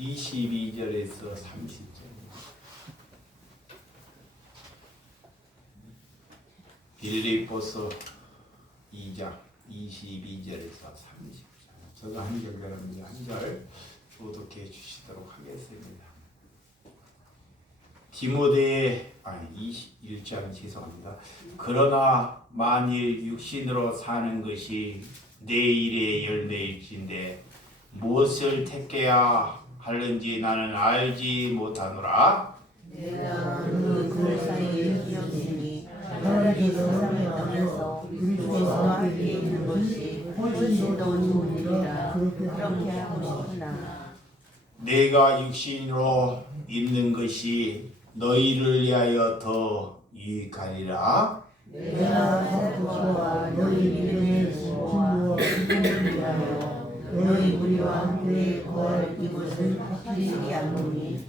22절에서 30절. 빌립보서 2장 22절에서 30절. 저도 한 절입니다. 한 절 교독해 주시도록 하겠습니다. 디모데 21장 죄송합니다. 그러나 만일 육신으로 사는 것이 내 일의 열매일진데 무엇을 택해야 하는지 나는 알지 못하노라. 내가 그 사이에 기억되니 차라리 세상을 떠나서 그리스도와 함께 있는 것이 훨씬 더 좋은 일이라 그렇게 하고 싶으나 내가 육신으로 있는 것이 너희를 위하여 더 유익하리라. 내가 살고와 너희 믿음의 진보와 기쁨을 위하여 너희 우리와 함께 거할 이것을 확실히 알노니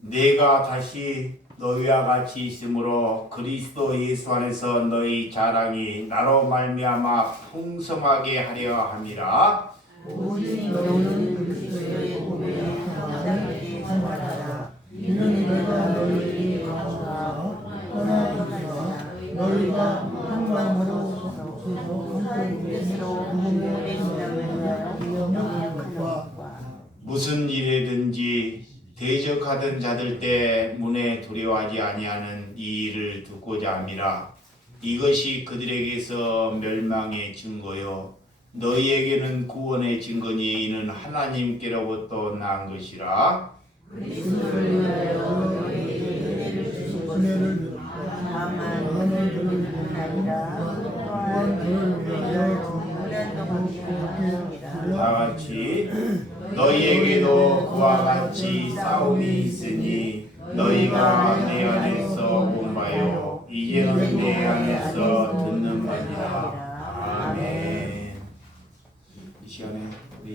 내가 다시 너희와 같이 있으므로 그리스도 예수 안에서 너희 자랑이 나로 말미암아 풍성하게 하려 함이라. 오직 너는 그리스도의 복음에 당당하게 생활하라. 이는 내가 너희에게 가서 떠나기나 너희가 한 마음으로 서서 한 뜻으로 복음의 신앙을 영역하노라. 무슨 일이든지 대적하던 자들 때문에 두려워하지 아니하는 이 일을 듣고자 함이라. 이것이 그들에게서 멸망의 증거요 너희에게는 구원의 증거니 이는 하나님께로부터 난 것이라. 그리스도를 위하여 너희에게 은혜를 주신 것은 다만 그들을 위한 아니라 또한 그를 위하여 고난도 받게 하였느니라. 다같이 너희에게도 그와 같이 싸움이 있으니 너희가 내 안에서 본 바요 이제는 내 안에서 듣는 바니라. 아멘. 이 시간에 우리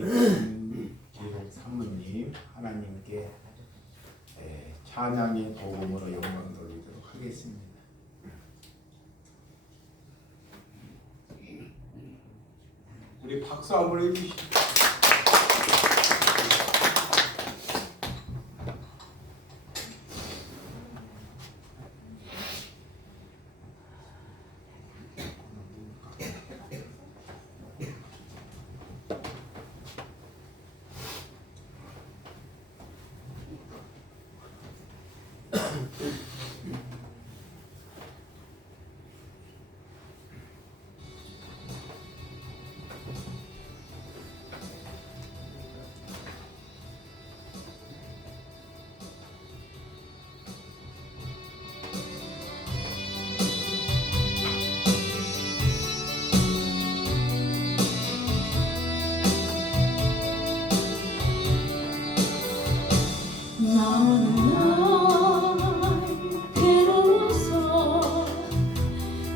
기록 사모님 하나님께 찬양의 복음으로 영광 돌리도록 하겠습니다. 우리 박수 한번 해주시죠.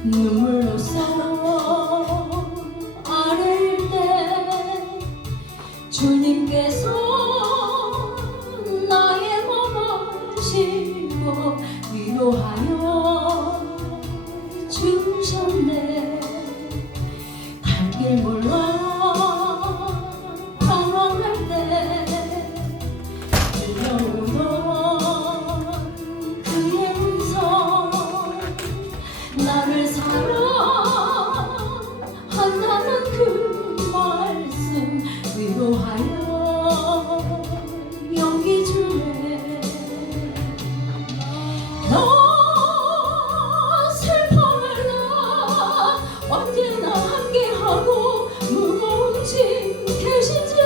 눈물로 싸워 아릴 때 주님께서 나의 몸을 싣고 위로하여 주셨네. 갈 길 몰라 방황할 때 들려오던 그의 음성 나를 사랑한다는 그 말씀 위로하여 용기 주네. 너 슬픔을 나 언제나 함께하고 무거운 짐 대신지리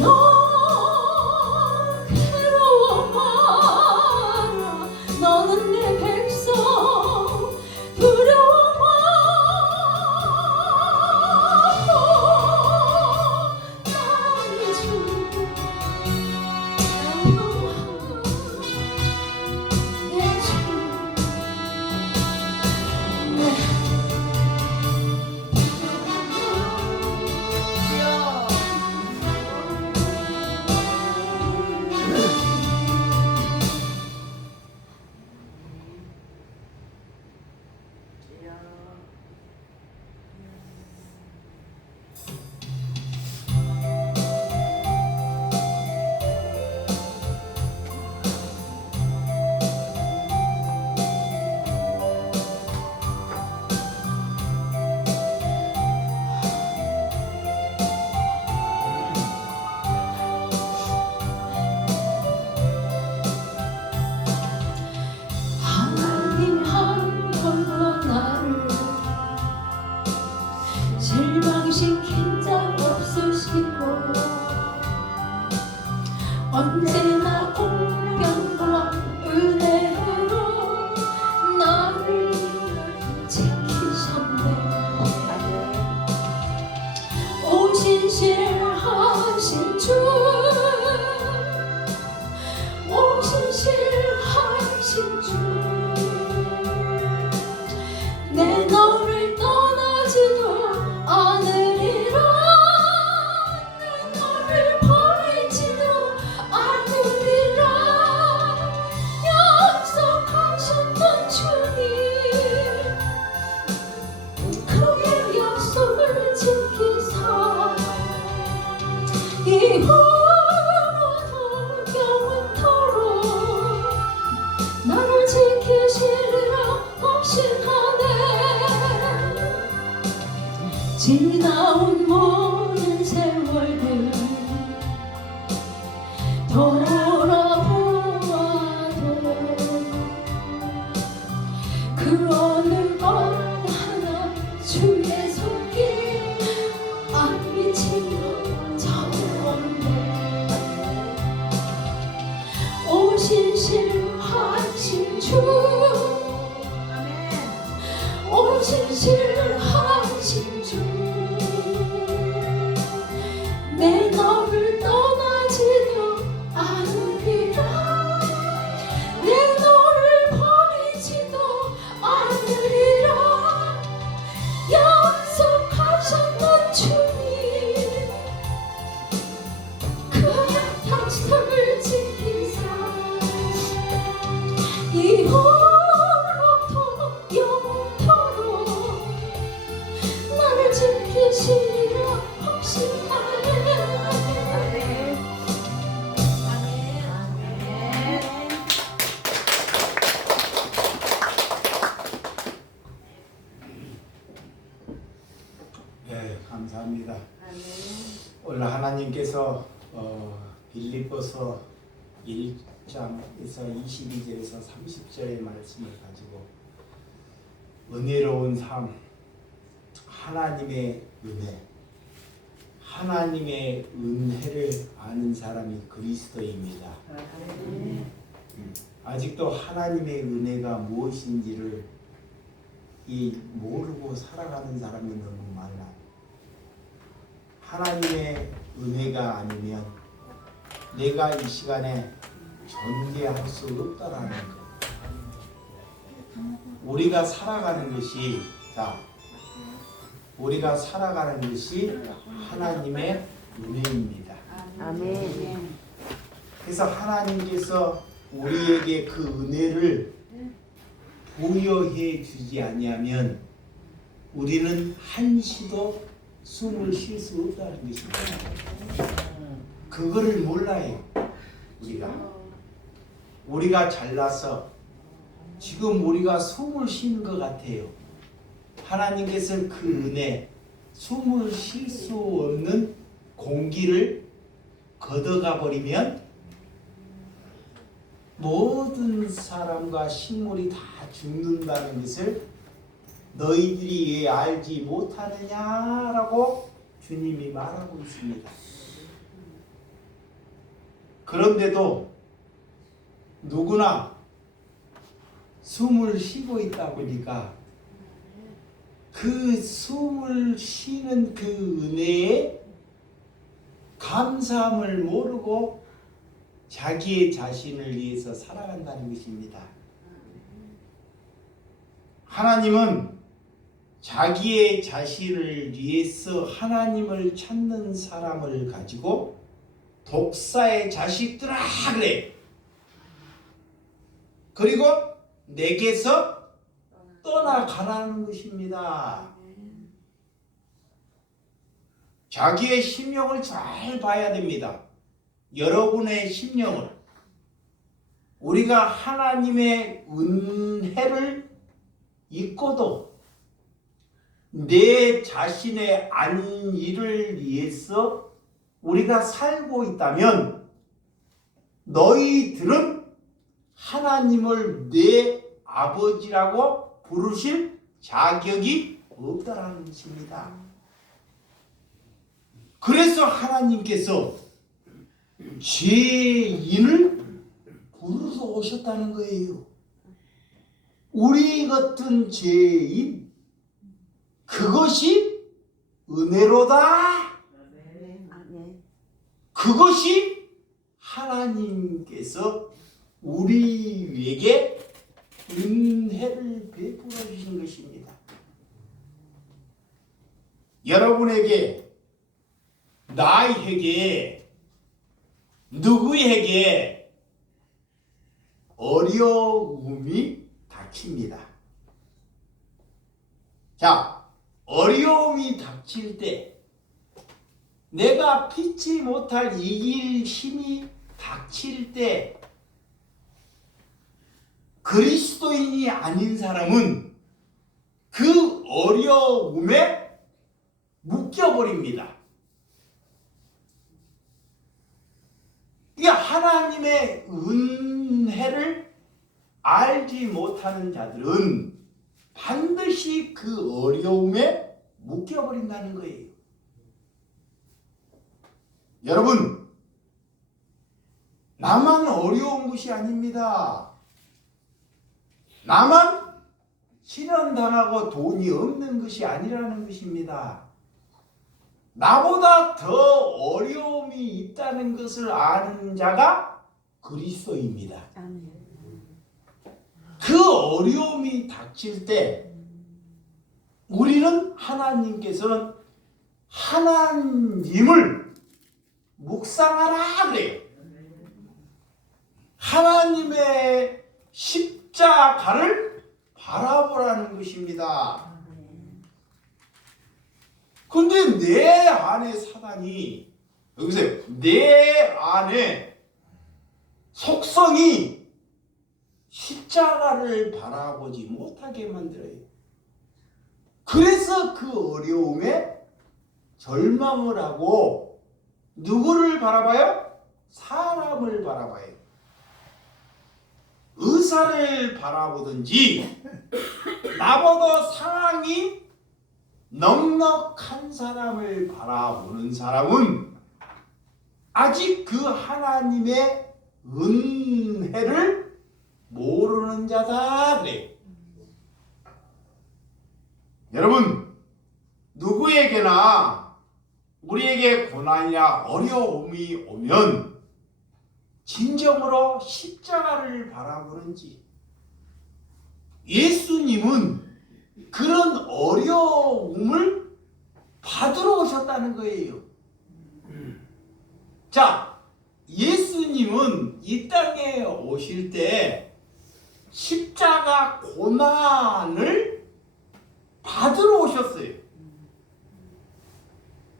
너 괴로워 마라. 너는 내 백성 두려워 마라. 실망시킨 적 없으시고 언제나 공경과 은혜로 나를 지키셨네. 오신실하신 주, 오신실하신 주, 내 너를 떠나지도 않으리라. 내 너를 버리지도 않으리라. 약속하셨던 주님, 그의 약속을 지키사 이후로도 영원토록 나를 지키시리라 확신하네. 지나온 모든 세월들 돌아보아도 그 어느 것 하나 주의 손길 안 미친 것 전혀 없네. 오신실하신 주, 오신실하신 주, 내 너를 떠나지도 않으리라. 내 너를 버리지도 않으리라. 약속하셨던 주님, 그 약속을 지키사 이후로부터 영원토록 나를 지키시리라 확신하네. 네, 감사합니다. 오늘 하나님께서 빌립보서 1장에서 22절에서 30절의 말씀을 가지고 은혜로운 삶, 하나님의 은혜, 하나님의 은혜를 아는 사람이 그리스도입니다. 아직도 하나님의 은혜가 무엇인지를 모르고 살아가는 사람이 너무 많아요. 하나님의 은혜가 아니면 내가 이 시간에 존재할 수 없다라는 것. 우리가 살아가는 것이 우리가 살아가는 것이 하나님의 은혜입니다. 아멘. 그래서 하나님께서 우리에게 그 은혜를 부여해 주지 아니하면 우리는 한시도 숨을 쉴 수 없다는 것입니다. 그거를 몰라요. 우리가 잘나서 지금 우리가 숨을 쉬는 것 같아요. 하나님께서 그 은혜, 숨을 쉴 수 없는 공기를 걷어가 버리면 모든 사람과 식물이 다 죽는다는 것을 너희들이 왜 알지 못하느냐라고 주님이 말하고 있습니다. 그런데도 누구나 숨을 쉬고 있다 보니까 그 숨을 쉬는 그 은혜에 감사함을 모르고 자기의 자신을 위해서 살아간다는 것입니다. 하나님은 자기의 자신을 위해서 하나님을 찾는 사람을 가지고 독사의 자식들아 그래. 그리고 내게서 떠나가라는 것입니다. 자기의 심령을 잘 봐야 됩니다. 여러분의 심령을. 우리가 하나님의 은혜를 잊고도 내 자신의 안위를 위해서 우리가 살고 있다면 너희들은 하나님을 내 아버지라고 부르실 자격이 없다라는 것입니다. 그래서 하나님께서 죄인을 부르러 오셨다는 거예요. 우리 같은 죄인, 그것이 은혜로다. 그것이 하나님께서 우리에게 은혜를 베풀어 주신 것입니다. 여러분에게, 나에게, 누구에게 어려움이 닥칩니다. 자, 어려움이 닥칠 때, 내가 피치 못할 이길 힘이 닥칠 때, 그리스도인이 아닌 사람은 그 어려움에 묶여버립니다. 이게 하나님의 은혜를 알지 못하는 자들은 반드시 그 어려움에 묶여버린다는 거예요. 여러분, 나만 어려운 것이 아닙니다. 나만 실현당하고 돈이 없는 것이 아니라는 것입니다. 나보다 더 어려움이 있다는 것을 아는 자가 그리스도입니다. 그 어려움이 닥칠 때 우리는 하나님께서는 하나님을 묵상하라 그래요. 하나님의 십자가를 바라보라는 것입니다. 근데 내 안에 사단이, 여기서 내 안에 속성이 십자가를 바라보지 못하게 만들어요. 그래서 그 어려움에 절망을 하고 누구를 바라봐요? 사람을 바라봐요. 의사를 바라보든지 나보다 상황이 넉넉한 사람을 바라보는 사람은 아직 그 하나님의 은혜를 모르는 자다 그래요. 여러분, 누구에게나 우리에게 고난이나 어려움이 오면 진정으로 십자가를 바라보는지, 예수님은 그런 어려움을 받으러 오셨다는 거예요. 자, 예수님은 이 땅에 오실 때 십자가 고난을 받으러 오셨어요.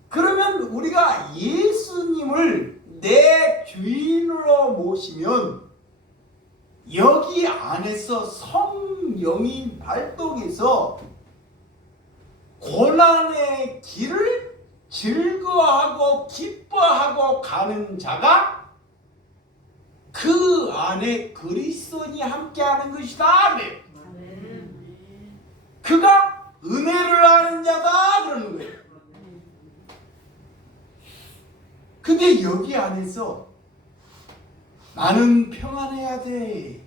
그러면 우리가 예수님을 내 주인으로 모시면 여기 안에서 성령이 발동해서 고난의 길을 즐거워하고 기뻐하고 가는 자가 그 안에 그리스도인이 함께하는 것이다 그래요. 그가 은혜를 아는 자다 그러는 거예요. 근데 여기 안에서 나는 평안해야 돼,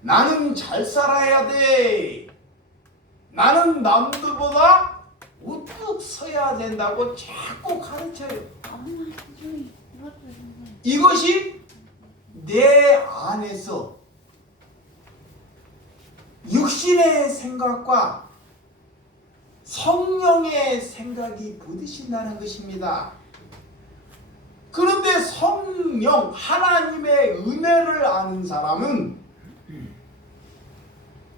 나는 잘 살아야 돼, 나는 남들보다 우뚝 서야 된다고 자꾸 가르쳐요. 이것이 내 안에서 육신의 생각과 성령의 생각이 부딪힌다는 것입니다. 그런데 성령, 하나님의 은혜를 아는 사람은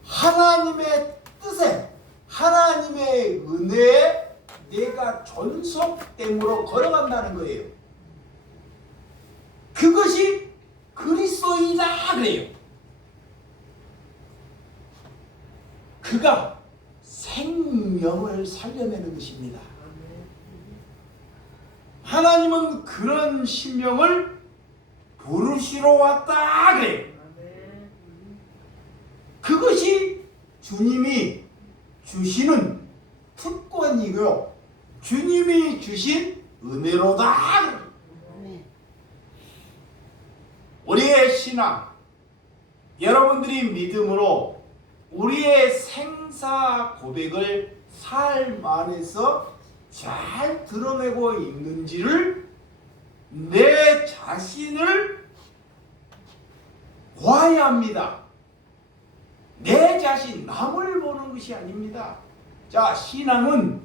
하나님의 뜻에, 하나님의 은혜에 내가 존속됨으로 걸어간다는 거예요. 그것이 그리스도이다 그래요. 그가 생명을 살려내는 것입니다. 하나님은 그런 심령을 부르시러 왔다 그래요. 그것이 주님이 주시는 특권이고 주님이 주신 은혜로다. 아멘. 우리의 신앙, 여러분들이 믿음으로 우리의 생사 고백을 삶 안에서 잘 드러내고 있는지를 내 자신을 보아야 합니다. 내 자신, 남을 보는 것이 아닙니다. 자, 신앙은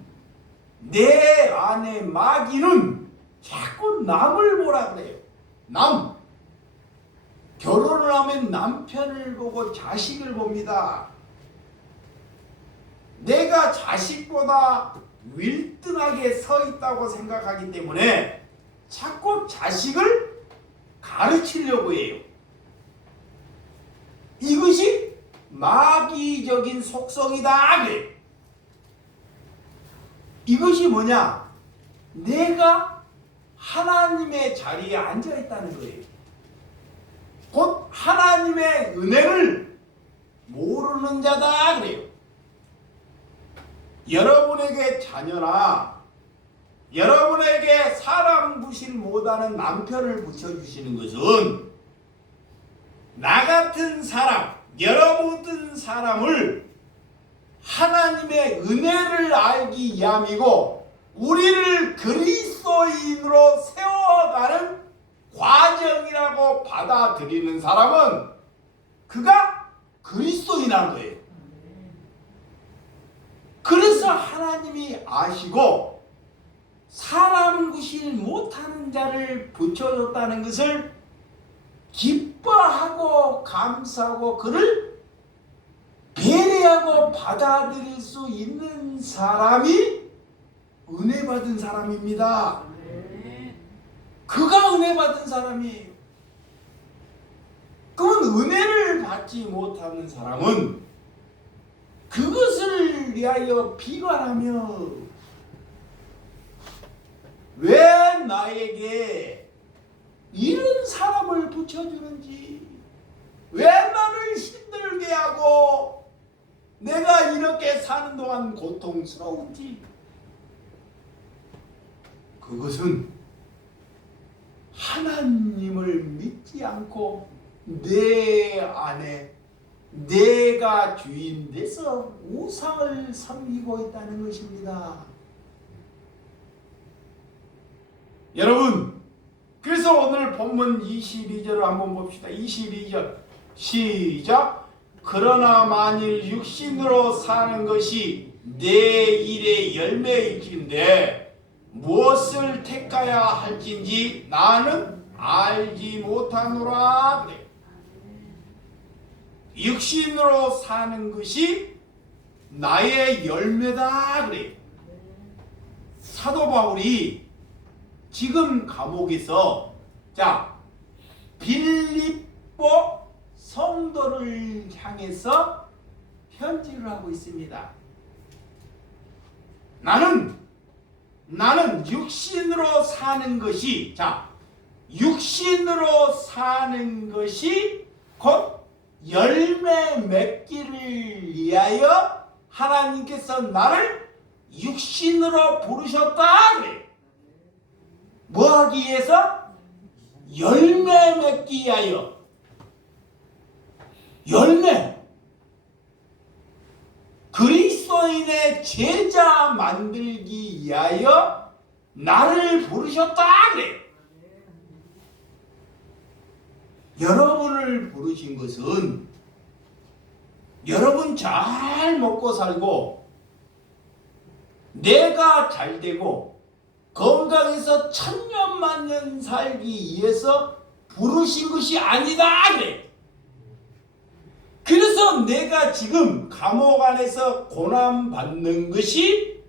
내 안에 마귀는 자꾸 남을 보라 그래요. 남. 결혼을 하면 남편을 보고 자식을 봅니다. 내가 자식보다 윌등하게 서 있다고 생각하기 때문에 자꾸 자식을 가르치려고 해요. 이것이 마귀적인 속성이다 그래요. 이것이 뭐냐? 내가 하나님의 자리에 앉아 있다는 거예요. 곧 하나님의 은혜를 모르는 자다 그래요. 여러분에게 자녀나 여러분에게 사람 구실 못하는 남편을 붙여주시는 것은 나 같은 사람, 여러분 같은 사람을 하나님의 은혜를 알기 위함이고 우리를 그리스도인으로 세워가는 과정이라고 받아들이는 사람은 그가 그리스도인이라는 거예요. 그래서 하나님이 아시고 사람 구실 못하는 자를 붙여줬다는 것을 기뻐하고 감사하고 그를 배려하고 받아들일 수 있는 사람이 은혜 받은 사람입니다. 그가 은혜 받은 사람이에요. 그러면 은혜를 받지 못하는 사람은 그것을 위하여 비관하며 왜 나에게 이런 사람을 붙여주는지, 왜 나를 힘들게 하고 내가 이렇게 사는 동안 고통스러운지, 그것은 하나님을 믿지 않고 내 안에 내가 주인 돼서 우상을 섬기고 있다는 것입니다. 여러분, 그래서 오늘 본문 22절을 한번 봅시다. 22절 시작. 그러나 만일 육신으로 사는 것이 내 일의 열매이긴데 무엇을 택하야 할진지 나는 알지 못하노라 그래. 육신으로 사는 것이 나의 열매다 그래. 사도 바울이 지금 감옥에서 빌립보 성도를 향해서 편지를 하고 있습니다. 나는 육신으로 사는 것이 육신으로 사는 것이 곧 열매 맺기를 위하여 하나님께서 나를 육신으로 부르셨다 그래. 뭐 하기 위해서? 열매 맺기 위하여. 열매. 그리스도인의 제자 만들기 위하여 나를 부르셨다 그래. 여러분을 부르신 것은 여러분 잘 먹고 살고 내가 잘 되고 건강해서 천년만년 살기 위해서 부르신 것이 아니다 그래. 그래서 내가 지금 감옥 안에서 고난받는 것이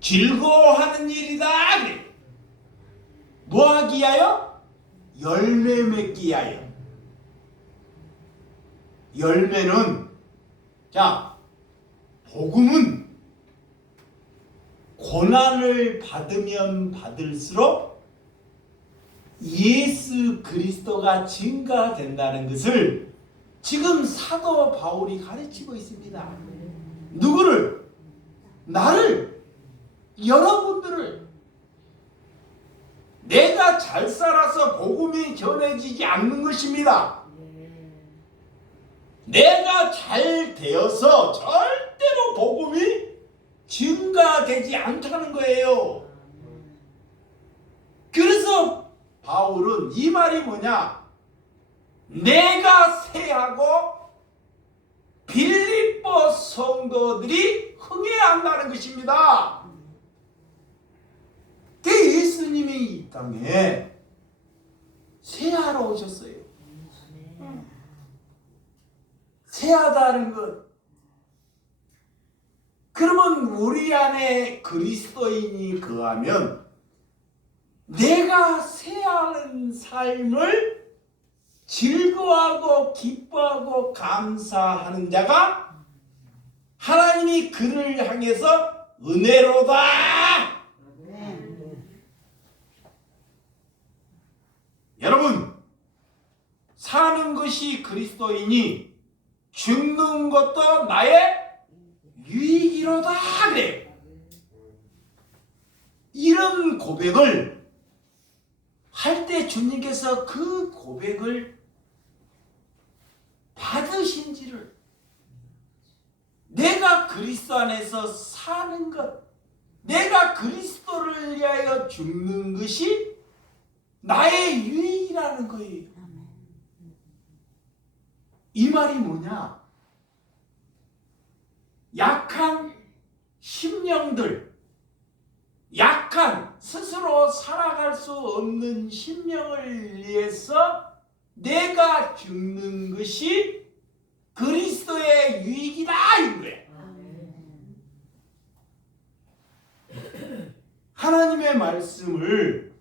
즐거워하는 일이다 그래. 뭐 하기 위하여? 열매 맺기 위하여. 열매는 복음은 고난을 받으면 받을수록 예수 그리스도가 증가된다는 것을 지금 사도 바울이 가르치고 있습니다. 누구를? 나를, 여러분들을. 내가 잘 살아서 복음이 전해지지 않는 것입니다. 내가 잘 되어서 절대로 복음이 증가되지 않다는 거예요. 그래서 바울은 이 말이 뭐냐? 내가 쇠하고 빌립보 성도들이 흥해한다는 것입니다. 그 예수님이 이 땅에 쇠하러 오셨어요. 쇠하다는 것. 그러면 우리 안에 그리스도인이 거하면 내가 쇠하는 삶을 즐거워하고 기뻐하고 감사하는 자가 하나님이 그를 향해서 은혜로다. 여러분, 사는 것이 그리스도인이 죽는 것도 나의 유익이로다 그래요. 이런 고백을 할 때 주님께서 그 고백을 받으신지를, 내가 그리스도 안에서 사는 것, 내가 그리스도를 위하여 죽는 것이 나의 유익이라는 거예요. 이 말이 뭐냐? 약한 심령들, 약한 스스로 살아갈 수 없는 심령을 위해서 내가 죽는 것이 그리스도의 유익이다 이 거예요. 하나님의 말씀을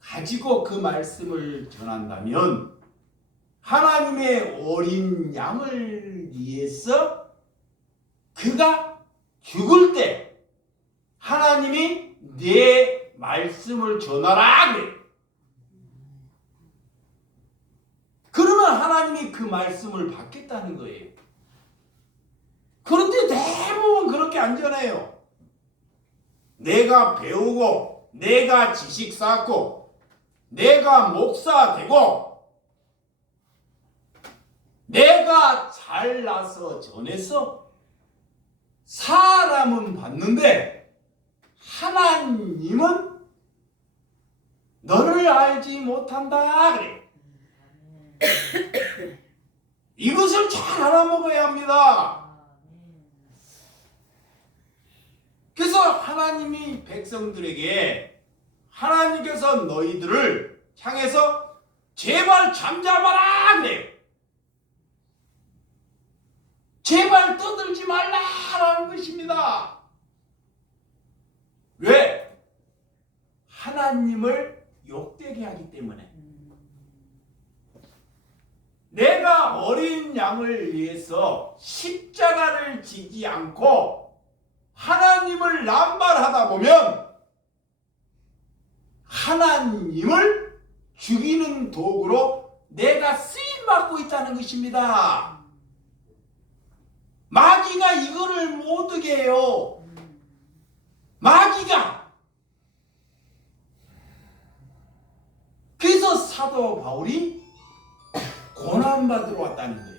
가지고 그 말씀을 전한다면 하나님의 어린 양을 위해서 그가 죽을 때 하나님이 내 말씀을 전하라 그래. 그러면 하나님이 그 말씀을 받겠다는 거예요. 그런데 대부분 그렇게 안 전해요. 내가 배우고 내가 지식 쌓고 내가 목사 되고 내가 잘나서 전해서 사람은 받는데 하나님은 너를 알지 못한다 그래. 이것을 잘 알아먹어야 합니다. 그래서 하나님이 백성들에게 하나님께서 너희들을 향해서 제발 잠잠하라 그래. 제발 떠들지 말라라는 것입니다. 왜? 하나님을 욕되게 하기 때문에. 내가 어린 양을 위해서 십자가를 지지 않고 하나님을 남발하다 보면 하나님을 죽이는 도구로 내가 쓰임받고 있다는 것입니다. 마귀가 이거를 못 오게 해요. 마귀가. 그래서 사도 바울이 고난받으러 왔다는 거예요.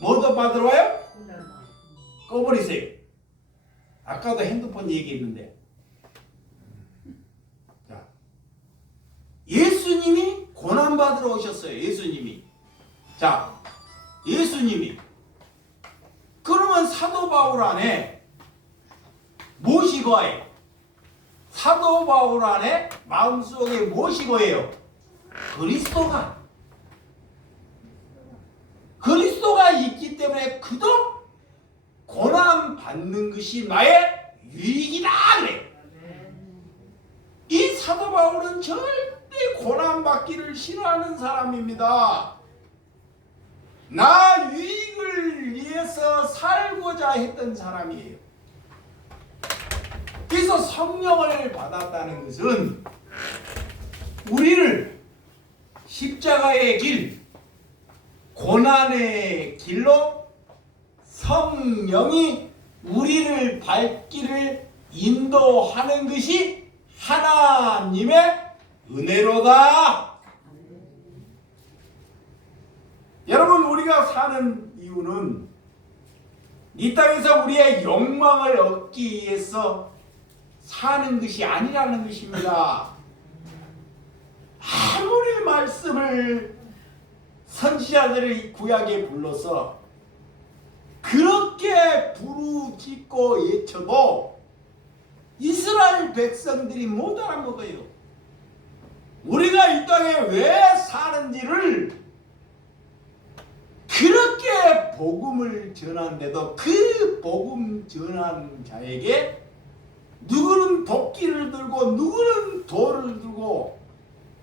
뭐도 받으러 와요? 꺼버리세요. 아까도 핸드폰 얘기했는데, 자, 예수님이 고난받으러 오셨어요. 예수님이. 자, 예수님이. 그러면 사도 바울 안에 무엇이 거해요? 사도 바울 안에 마음속에 무엇이 거해요? 그리스도가 있기 때문에 그도 고난 받는 것이 나의 유익이다 그래. 이 사도 바울은 절대 고난 받기를 싫어하는 사람입니다. 나 유익을 위해서 살고자 했던 사람이에요. 그래서 성령을 받았다는 것은 우리를 십자가의 길, 고난의 길로 성령이 우리를 발길을 인도하는 것이 하나님의 은혜로다. 여러분, 우리가 사는 이유는 이 땅에서 우리의 욕망을 얻기 위해서 사는 것이 아니라는 것입니다. 아무리 말씀을 선지자들의 구약에 불러서 그렇게 부르짖고 외쳐도 이스라엘 백성들이 못 알아먹어요. 우리가 이 땅에 왜 사는지를 그렇게 복음을 전하는데도 그 복음 전하는 자에게 누구는 도끼를 들고 누구는 돌을 들고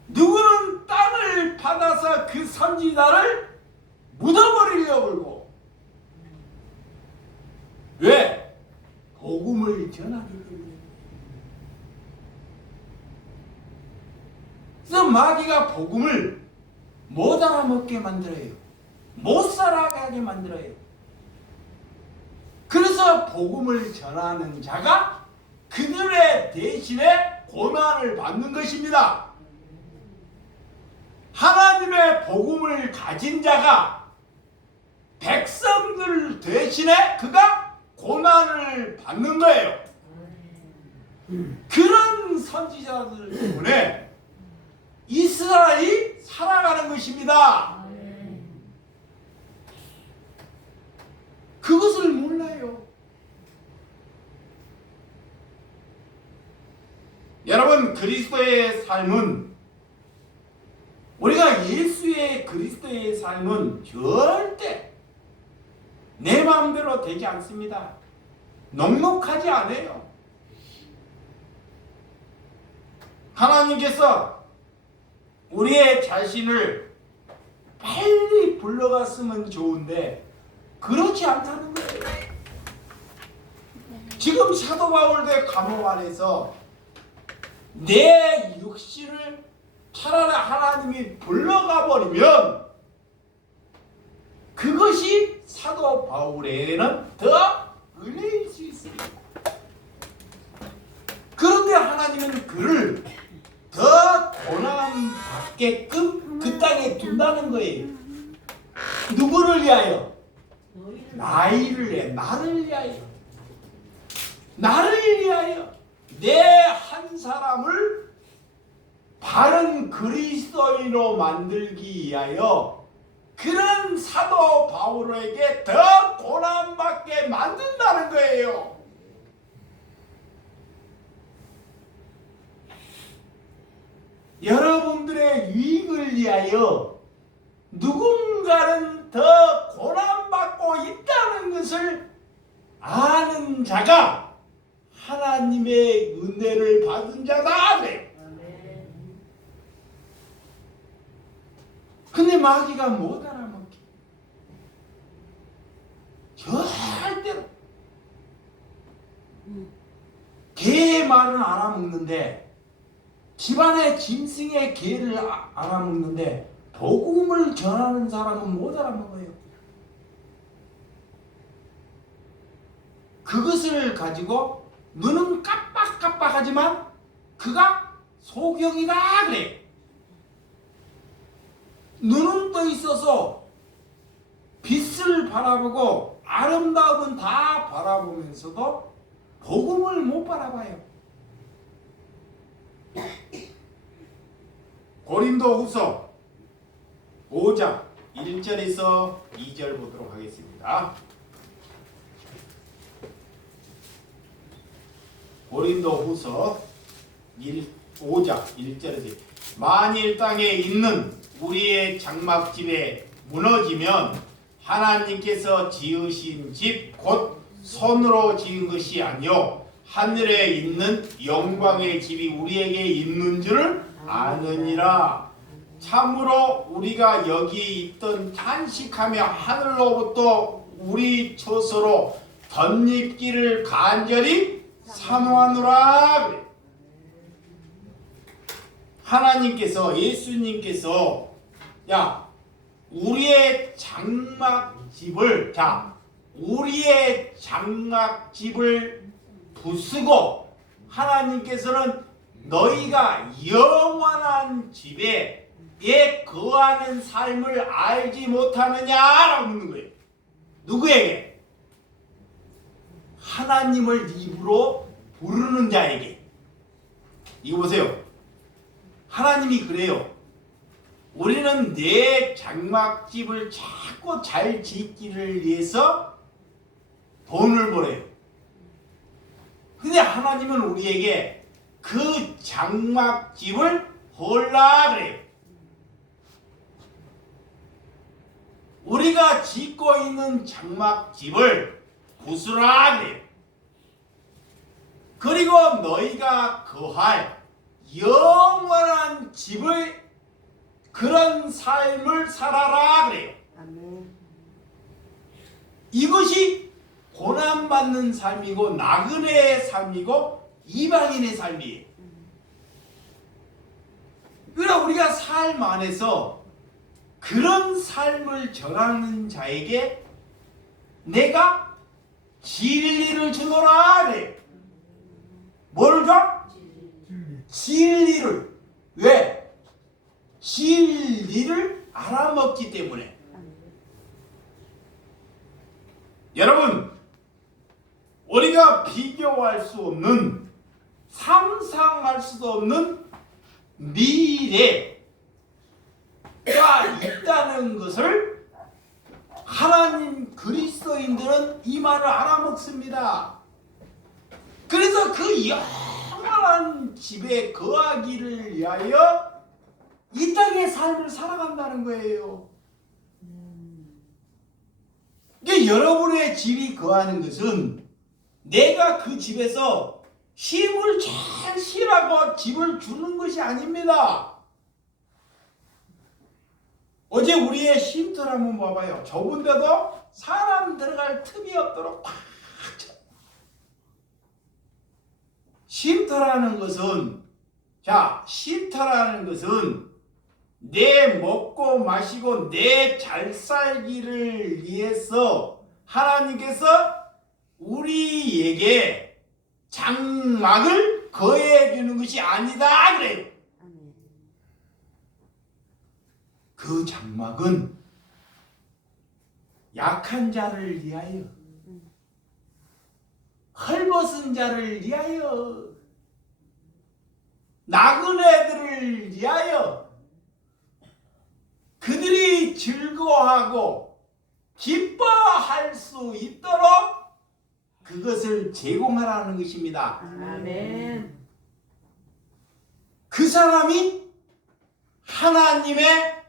누구는 땅을 받아서 그 선지자를 묻어버리려고 그러고. 왜? 복음을 전하기 때문에. 그래서 마귀가 복음을 못 알아먹게 만들어요. 못 살아가게 만들어요. 그래서 복음을 전하는 자가 그들의 대신에 고난을 받는 것입니다. 하나님의 복음을 가진 자가 백성들 대신에 그가 고난을 받는 거예요. 그런 선지자들 때문에 이스라엘이 살아가는 것입니다. 그것을 몰라요. 여러분, 그리스도의 삶은, 우리가 예수의 그리스도의 삶은 절대 내 마음대로 되지 않습니다. 넉넉하지 않아요. 하나님께서 우리의 자신을 빨리 불러갔으면 좋은데 그렇지 않다는 거예요. 지금 사도 바울도 감옥 안에서 내 육신을 차라리 하나님이 불러가 버리면 그것이 사도 바울에게는 더 은혜일 수 있습니다. 그런데 하나님은 그를 더 고난 받게끔 그 땅에 둔다는 거예요. 누구를 위하여? 나를 위하여. 나를 위하여. 내 한 사람을 바른 그리스도인으로 만들기 위하여 그런 사도 바울에게 더 고난받게 만든다는 거예요. 여러분들의 유익을 위하여 누군가는 더 고난받고 있다는 것을 아는 자가 하나님의 은혜를 받은 자다 그래요. 근데 마귀가 못 알아먹게. 절대로. 개의 말은 알아먹는데, 집안의 짐승의 개를 알아먹는데 복음을 전하는 사람은 못 알아먹어요. 그것을 가지고 눈은 깜빡깜빡하지만 그가 소경이다 그래. 눈은 떠 있어서 빛을 바라보고 아름다움은 다 바라보면서도 복음을 못 바라봐요. 고린도후서 5장 1절에서 2절 보도록 하겠습니다. 고린도후서 5장 1절에서 만일 땅에 있는 우리의 장막집에 무너지면 하나님께서 지으신 집 곧 손으로 지은 것이 아니요 하늘에 있는 영광의 집이 우리에게 있는 줄을 아느니라. 참으로 우리가 여기 있던 탄식하며 하늘로부터 우리 처소로 덧입기를 간절히 사모하노라. 예수님께서 우리의 장막집을 부수고 하나님께서는 너희가 영원한 집에 거하는 삶을 알지 못하느냐라고 묻는 거예요. 누구에게? 하나님을 입으로 부르는 자에게. 이거 보세요. 하나님이 그래요. 우리는 내 장막집을 자꾸 잘 짓기를 위해서 돈을 벌어요. 근데 하나님은 우리에게 그 장막집을 헐라 그래요. 우리가 짓고 있는 장막집을 부수라 그래요. 그리고 너희가 거할 영원한 집을, 그런 삶을 살아라 그래요. 아멘. 이것이 고난받는 삶이고 나그네의 삶이고 이방인의 삶이에요. 그러나 우리가 삶 안에서 그런 삶을 전하는 자에게 내가 진리를 주노라 그래요. 뭐를 줘? 진리를. 왜? 진리를 알아먹기 때문에. 여러분, 우리가 비교할 수 없는, 상상할 수도 없는 미래가 있다는 것을 하나님 그리스도인들은 이 말을 알아먹습니다. 그래서 그 영원한 집에 거하기를 위하여 이 땅의 삶을 살아간다는 거예요. 이게 여러분의 집이 거하는 것은 내가 그 집에서 힘을 잘 실하고 집을 주는 것이 아닙니다. 어제 우리의 쉼터 한번 봐봐요. 좁은데도 사람 들어갈 틈이 없도록 꽉 차. 쉼터라는 것은, 쉼터라는 것은 내 먹고 마시고 내 잘 살기를 위해서 하나님께서 우리에게 장막을 거해 주는 것이 아니다 그래요. 그 장막은 약한 자를 위하여, 헐벗은 자를 위하여, 나그네들을 위하여, 그들이 즐거워하고 기뻐할 수 있도록 그것을 제공하라는 것입니다. 아멘. 그 사람이 하나님의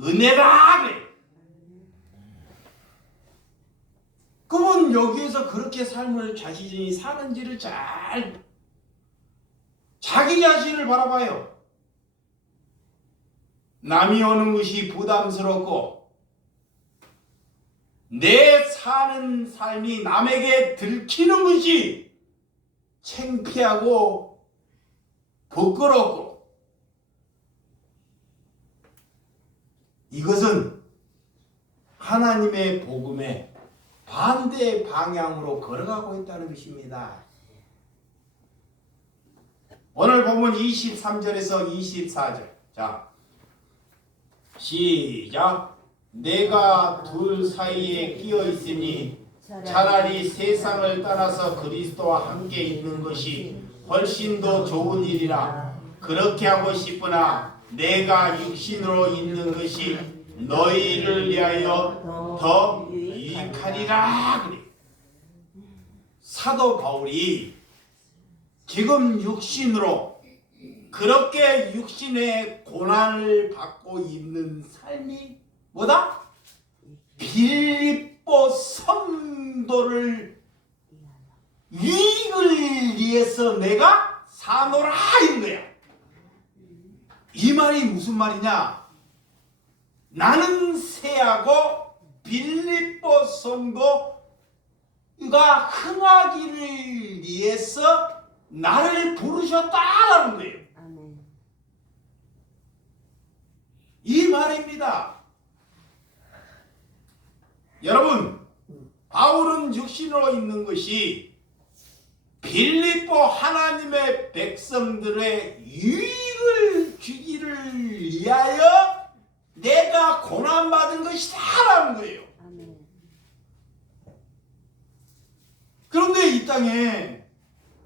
은혜라 그래. 그러면 여기에서 그렇게 삶을 자신이 사는지를 잘 자기 자신을 바라봐요. 남이 오는 것이 부담스럽고 내 사는 삶이 남에게 들키는 것이 창피하고 부끄럽고, 이것은 하나님의 복음에 반대 방향으로 걸어가고 있다는 것입니다. 오늘 본문 23절에서 24절. 자, 시작. 내가 둘 사이에 끼어 있으니 차라리 세상을 떠나서 그리스도와 함께 있는 것이 훨씬 더 좋은 일이라. 그렇게 하고 싶으나 내가 육신으로 있는 것이 너희를 위하여 더 유익하리라 그래. 사도 바울이 지금 육신으로 그렇게 육신의 고난을 받고 있는 삶이 뭐다? 빌립보 성도를 유익을 위해서 내가 사노라 이런 거야. 이 말이 무슨 말이냐? 나는 새하고 빌립보 성도가 흥하기를 위해서 나를 부르셨다라는 거예요. 아멘. 이 말입니다. 여러분, 바울은 육신으로 있는 것이 빌립보 하나님의 백성들의 유익을 주기를 위하여 내가 고난받은 것이다라는 거예요. 아멘. 그런데 이 땅에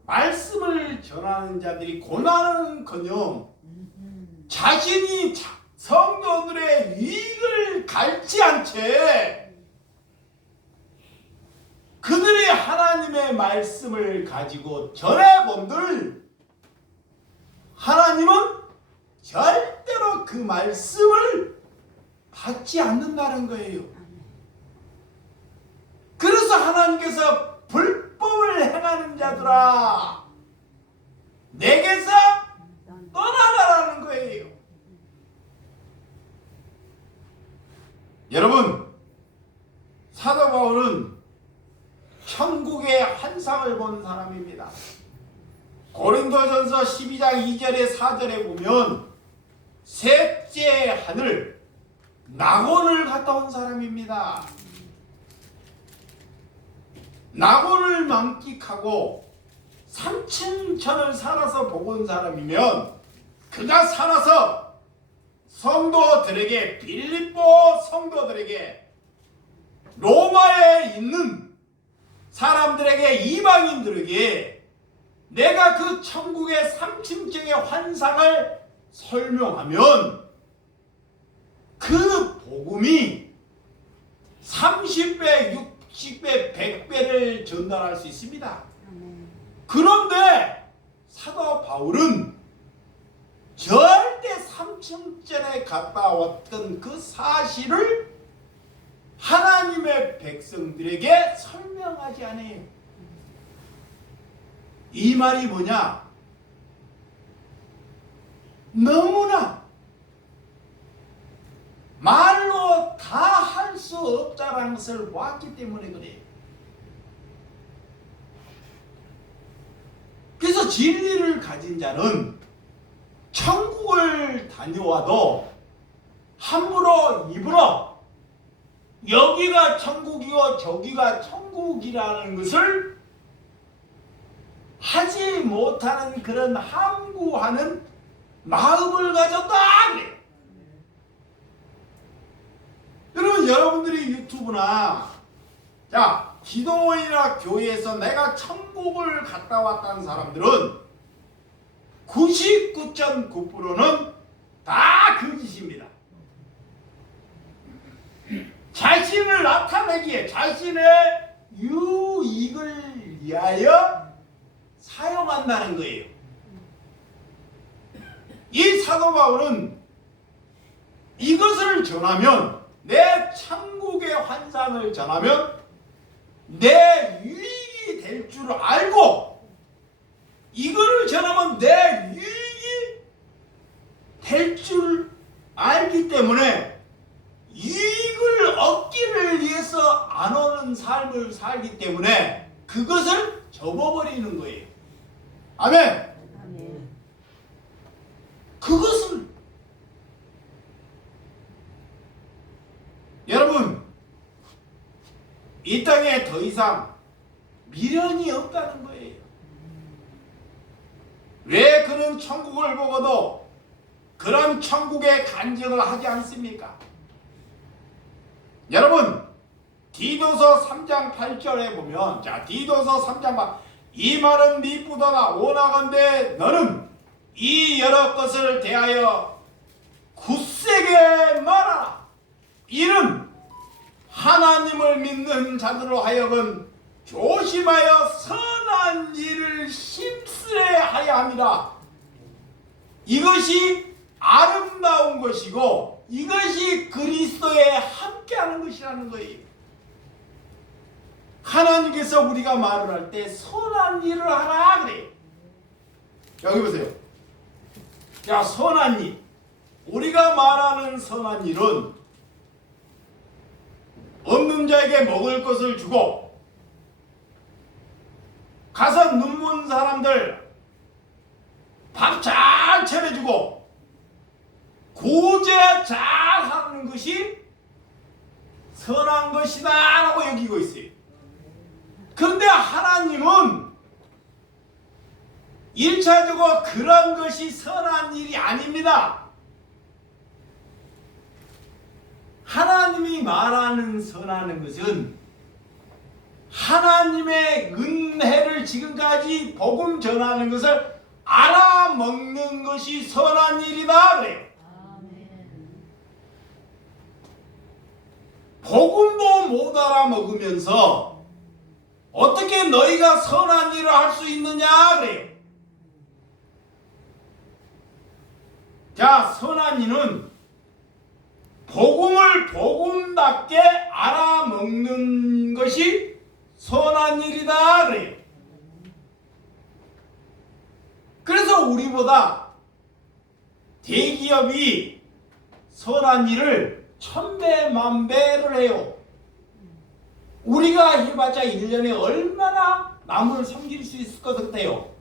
말씀을 전하는 자들이 고난은커녕 자신이 성도들의 유익을 갈지 않채 그들이 하나님의 말씀을 가지고 전해본들 하나님은 절대로 그 말씀을 받지 않는다는 거예요. 그래서 하나님께서 불법을 행하는 자들아 내게서 떠나라라는 거예요. 여러분, 사도 바울은 천국의 환상을 본 사람입니다. 고린도전서 12장 2절에 4절에 보면 셋째 하늘 낙원을 갔다 온 사람입니다. 낙원을 만끽하고 삼층천을 살아서 보고 온 사람이면 그가 살아서 성도들에게 빌립보 성도들에게 로마에 있는 사람들에게 이방인들에게 내가 그 천국의 삼층층의 환상을 설명하면 그 복음이 30배, 60배, 100배를 전달할 수 있습니다. 그런데 사도 바울은 절대 삼층전에 갔다 왔던 그 사실을 하나님의 백성들에게 설명하지 않아요. 이 말이 뭐냐? 너무나 말로 다 할 수 없다는 것을 봤기 때문에 그래요. 그래서 진리를 가진 자는 천국을 다녀와도 함부로 입으로 여기가 천국이고 저기가 천국이라는 것을 하지 못하는 그런 함구하는 마음을 가졌다 그래요. 여러분, 여러분들이 유튜브나 기도원이나 교회에서 내가 천국을 갔다 왔다는 사람들은 99.9%는 다 거짓입니다. 자신을 나타내기에 자신의 유익을 위하여 사용한다는 거예요. 이 사도 바울은 이것을 전하면 내 천국의 환상을 전하면 내 유익이 될 줄 알고 이거를 전하면 내 유익이 될 줄 알기 때문에 유익을 얻기를 위해서 안 오는 삶을 살기 때문에 그것을 접어버리는 거예요. 아멘. 아멘. 그것을 여러분, 이 땅에 더 이상 미련이 없다는 거예요. 왜 그는 천국을 보고도 그런 천국의 간증을 하지 않습니까? 여러분, 디도서 3장 8절에 보면 디도서 3장 8절 이 말은 미쁘다나 원하건대 너는 이 여러 것을 대하여 굳세게 말하라. 이는 하나님을 믿는 자들로 하여금 조심하여 선한 일을 힘쓰게 하여 함이라. 이것이 아름다운 것이고 이것이 그리스도에 함께하는 것이라는 거예요. 하나님께서 우리가 말을 할 때 선한 일을 하라 그래요. 여기 보세요. 선한 일. 우리가 말하는 선한 일은 없는 자에게 먹을 것을 주고 가서 눈먼 사람들 밥 잘 차려주고 고제 잘 하는 것이 선한 것이다 라고 여기고 있어요. 그런데 하나님은 1차적으로 그런 것이 선한 일이 아닙니다. 하나님이 말하는 선하는 것은 하나님의 은혜를 지금까지 복음 전하는 것을 알아먹는 것이 선한 일이다 그래요. 복음도 못 알아먹으면서 어떻게 너희가 선한 일을 할 수 있느냐 그래요. 자, 선한 이는 복음을 복음답게 알아먹는 것이 선한 일이다 그래요. 그래서 우리보다 대기업이 선한 일을 1000배 만배를 해요. 우리가 해봤자 1년에 얼마나 남을 섬길 수 있을 것 같아요.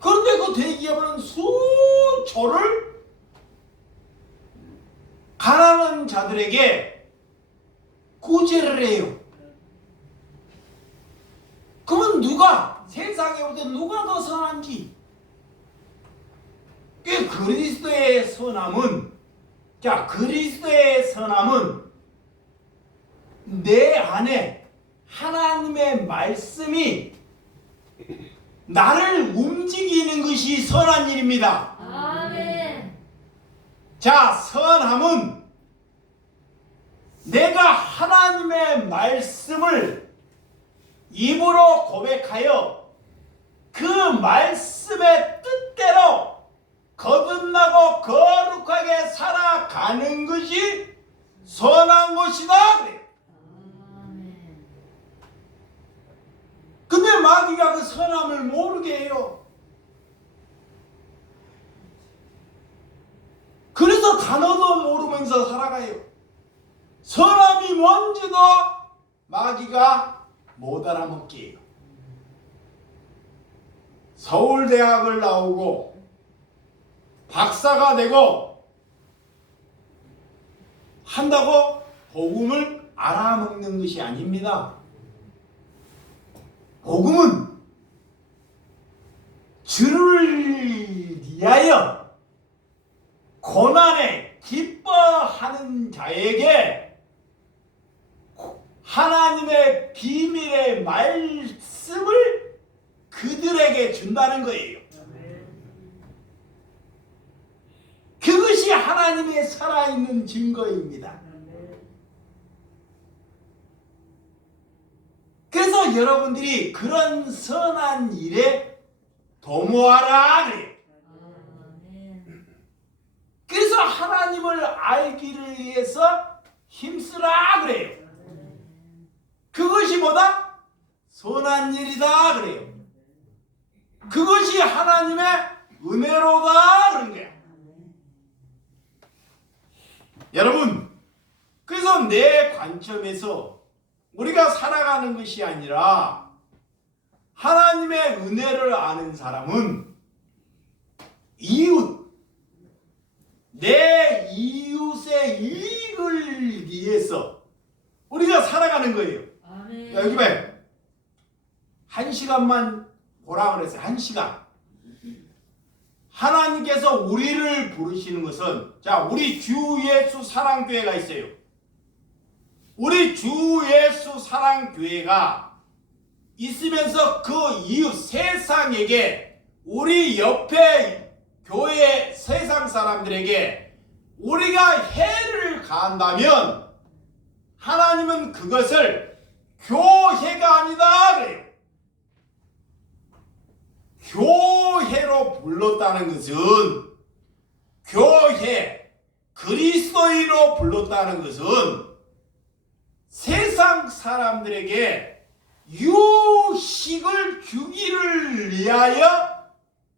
그런데 그 대기업은 수초를 가난한 자들에게 구제를 해요. 그러면 누가 세상에 올 때 누가 더 선한지? 그리스도의 선함은, 자, 그리스도의 선함은 내 안에 하나님의 말씀이 나를 움직이는 것이 선한 일입니다. 아멘. 자, 선함은 내가 하나님의 말씀을 입으로 고백하여 그 말씀의 뜻대로 거듭나고 거룩하게 살아가는 것이 선한 것이다 그래요. 근데 마귀가 그 선함을 모르게 해요. 그래서 단어도 모르면서 살아가요. 선함이 뭔지도 마귀가 못 알아먹게 해요. 서울대학을 나오고 박사가 되고 한다고 복음을 알아먹는 것이 아닙니다. 복음은 주를 위하여 고난에 기뻐하는 자에게 하나님의 비밀의 말씀을 그들에게 준다는 거예요. 그것이 하나님의 살아있는 증거입니다. 그래서 여러분들이 그런 선한 일에 도모하라 그래요. 그래서 하나님을 알기를 위해서 힘쓰라 그래요. 그것이 뭐다? 선한 일이다 그래요. 그것이 하나님의 은혜로다 그런 거야. 여러분, 그래서 내 관점에서 우리가 살아가는 것이 아니라 하나님의 은혜를 아는 사람은 이웃, 내 이웃의 이익을 위해서 우리가 살아가는 거예요. 아멘. 여기 봐요. 1시간만 보라 그랬어요. 1시간. 하나님께서 우리를 부르시는 것은, 자, 우리 주 예수 사랑교회가 있어요. 우리 주 예수 사랑교회가 있으면서 그 이웃 세상에게, 우리 옆에 교회 세상 사람들에게 우리가 해를 가한다면 하나님은 그것을 교회가 아니다 그래요. 교회로 불렀다는 것은, 교회, 그리스도인으로 불렀다는 것은 세상 사람들에게 유식을 주기를 위하여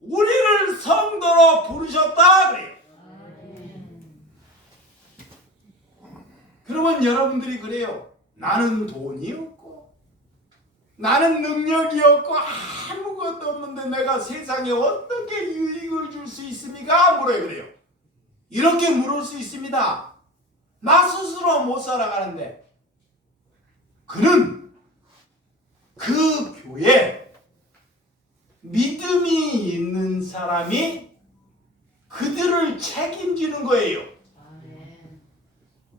우리를 성도로 부르셨다 그래요. 그러면 여러분들이 그래요. 나는 돈이 없고 나는 능력이 없고 아무것도 없는데 내가 세상에 어떻게 유익을 줄 수 있습니까? 물어요. 그래요. 이렇게 물을 수 있습니다. 나 스스로 못 살아가는데. 그는 그 교회, 믿음이 있는 사람이 그들을 책임지는 거예요.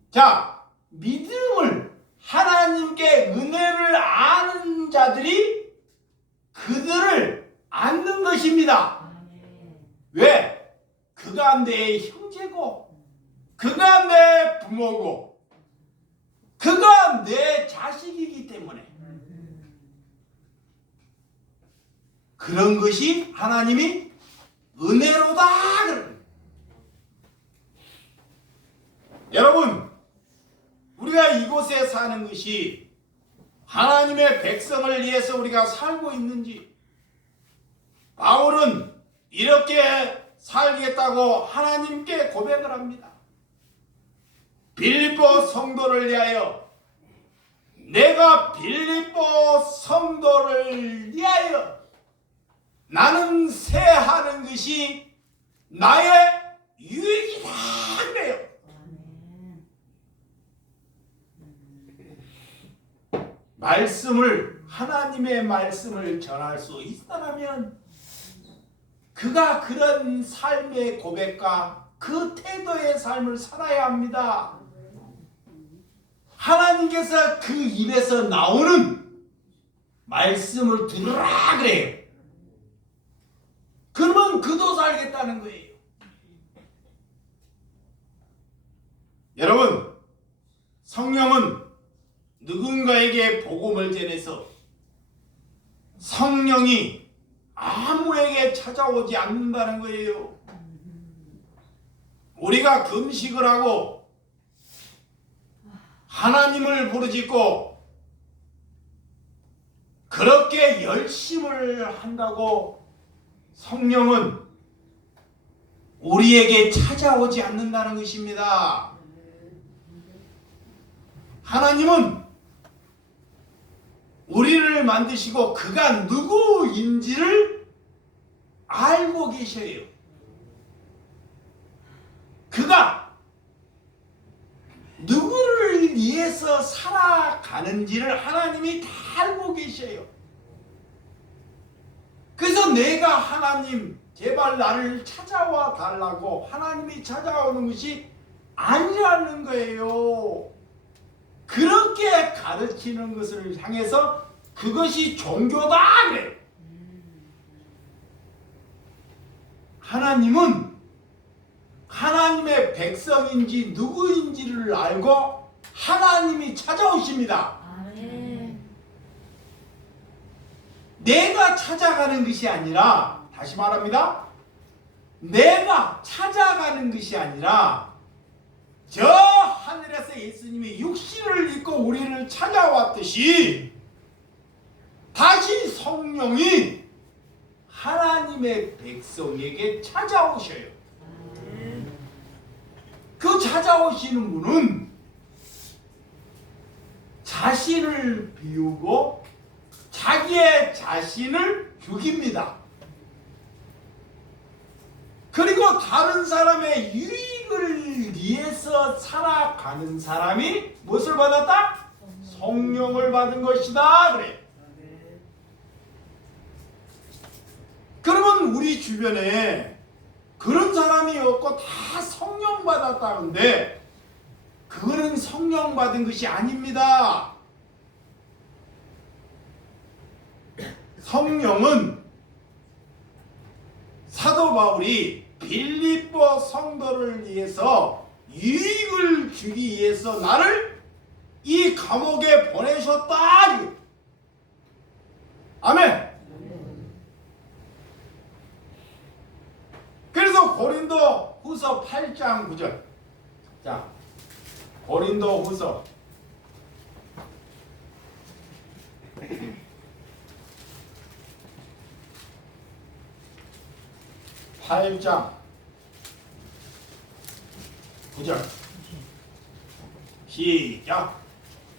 자, 믿음을 하나님께 은혜를 아는 자들이 그들을 안는 것입니다. 왜? 그가 내 형제고, 그가 내 부모고, 그가 내 자식이기 때문에. 그런 것이 하나님이 은혜로다 그러는. 여러분, 우리가 이곳에 사는 것이 하나님의 백성을 위해서 우리가 살고 있는지, 바울은 이렇게 살겠다고 하나님께 고백을 합니다. 빌립보 성도를 위하여, 내가 빌립보 성도를 위하여 나는 새하는 것이 나의 유익이다 그래요. 말씀을, 하나님의 말씀을 전할 수 있다면 그가 그런 삶의 고백과 그 태도의 삶을 살아야 합니다. 하나님께서 그 입에서 나오는 말씀을 들으라 그래요. 그러면 그도 살겠다는 거예요. 여러분, 성령은 누군가에게 복음을 전해서 성령이 아무에게 찾아오지 않는다는 거예요. 우리가 금식을 하고 하나님을 부르짖고 그렇게 열심을 한다고 성령은 우리에게 찾아오지 않는다는 것입니다. 하나님은 우리를 만드시고 그가 누구인지를 알고 계셔요. 그가 누구를 위해서 살아가는지를 하나님이 다 알고 계셔요. 그래서 내가 하나님 제발 나를 찾아와 달라고 하나님이 찾아오는 것이 아니라는 거예요. 그렇게 가르치는 것을 향해서 그것이 종교다 그래요. 하나님은 하나님의 백성인지 누구인지를 알고 하나님이 찾아오십니다. 내가 찾아가는 것이 아니라, 다시 말합니다, 내가 찾아가는 것이 아니라 저 하늘에서 예수님이 육신을 입고 우리를 찾아왔듯이 다시 성령이 하나님의 백성에게 찾아오셔요. 그 찾아오시는 분은 자신을 비우고 자기의 자신을 죽입니다. 그리고 다른 사람의 유익을 위해서 살아가는 사람이 무엇을 받았다? 성령을 받은 것이다 그래. 그러면 우리 주변에 그런 사람이 없고 다 성령 받았다는데 그거는 성령 받은 것이 아닙니다. 성령은 사도 바울이 빌립보 성도를 위해서 유익을 주기 위해서 나를 이 감옥에 보내셨다. 아멘. 그래서 고린도 후서 8장 9절. 자, 고린도 후서 8장 9절 시작.